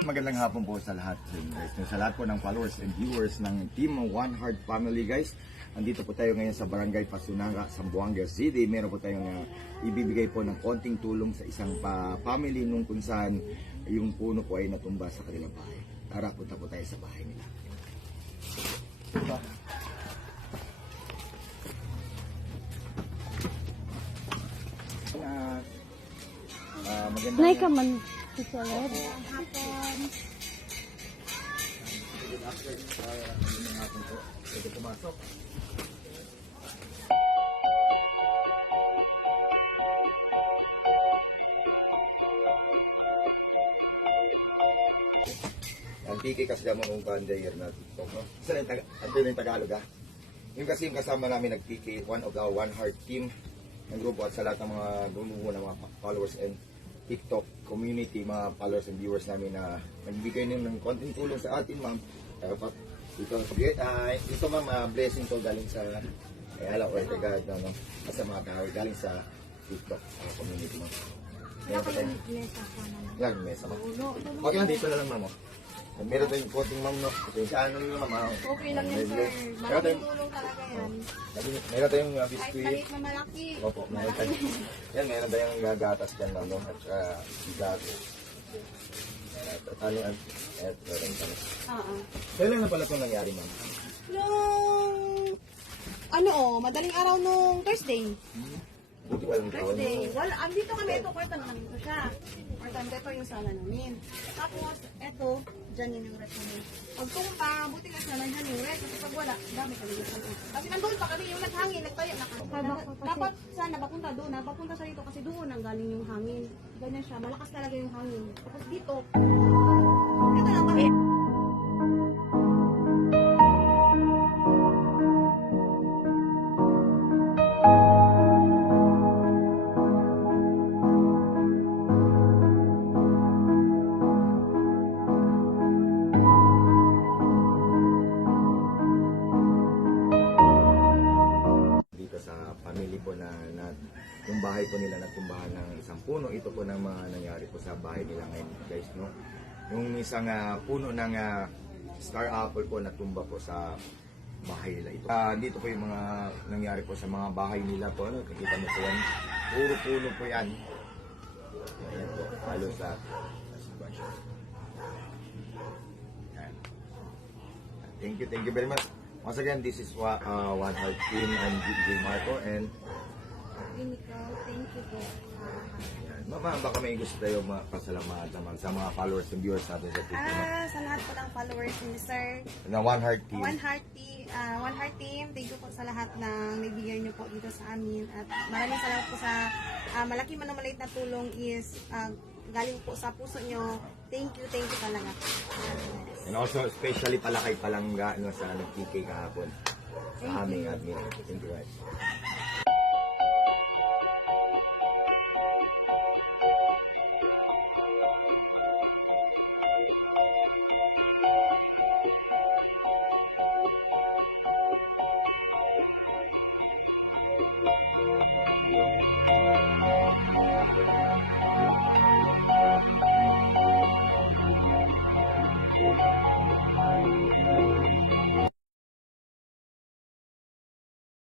Magandang hapon po sa lahat guys. Sa lahat po ng followers and viewers ng Team One Heart Family guys. Andito po tayo ngayon sa Barangay Pasunanga, Zamboanga City. Meron po tayong ibibigay po ng konting tulong sa isang family nung kung saan yung puno po ay natumba sa kanilang bahay. Tara, punta po tayo sa bahay nila. Magandang Nay ka man, Teacher Red. good afternoon. Magandang hapon po. Pwede pumasok. Ang tiki kasi naman kung kandayer na TikTok, no? Isa na yung Tagalog, ha? Yung kasi yung kasama namin nag-tiki, one of the One Heart team ng grupo at sa lahat ng mga gumuho ng mga followers and TikTok community, mga followers and viewers namin na nagbigay ng konting tulong sa atin, ma'am. Ito ma'am, blessing to galing sa ala or God, no? Sa mga tao, galing sa TikTok community, ma'am. Wala kayong mesa pa naman. Yan, mesa, ma'am. Okay lang, dito na lang, ma'am. Meron tayong konting ma'am, no? Saan nyo, ma'am? Okay lang yan, sir. Malaking tulong talaga yan. Meron tayong Kahit biskuit. maliit na malaki. Opo, meron tayong. Yan, meron tayong gagatas dyan, ma'am, no? At saka bigato. At meron tayo. Oo. Kailan na pala itong nangyari, ma'am? Madaling araw nung Thursday. Buti walang tao, no? Wala, andito kami, ito, kwartan namin ito siya. Kwartan, ito yung sala namin. Tapos, ito, dyan yung rest namin. Pag tumpa, buti kasi na nandyan yung rest. Kasi pag wala, dami kami yung rest. Kasi nandun pa kami, yung naghangin, nagtayo na kami. Dapat sana, papunta doon, papunta sa dito kasi doon ang galing yung hangin. Ganyan siya, malakas talaga yung hangin. Tapos dito, ito lang kami. Family po na yung bahay po nila natumbahan ng isang puno. Ito po ng mga nangyari po sa bahay nila ngayon, guys, no? Yung isang puno ng star apple po natumba po sa bahay nila. Ito, dito po yung mga nangyari po sa mga bahay nila po, no? Nakita mo po yan, puro puno po yan. Ayan po, halos sa sitwasyon. Thank you very much. Once again, this is One Heart Team and DJ Marco and Thank you po. Mama, baka may gusto tayo pasalamatan naman sa mga followers and viewers natin sa TikTok. Sa lahat po ng followers ni Sir, Na One Heart Team. One Heart Team, thank you po sa lahat ng nagbigay niyo po dito sa amin. At maraming salamat po sa malaki man o maliit na tulong is galing po sa puso niyo. Thank you talaga. And also, especially pala kay Palangga no, sa nag-TK kahapon. Sa aming admin. Thank you guys.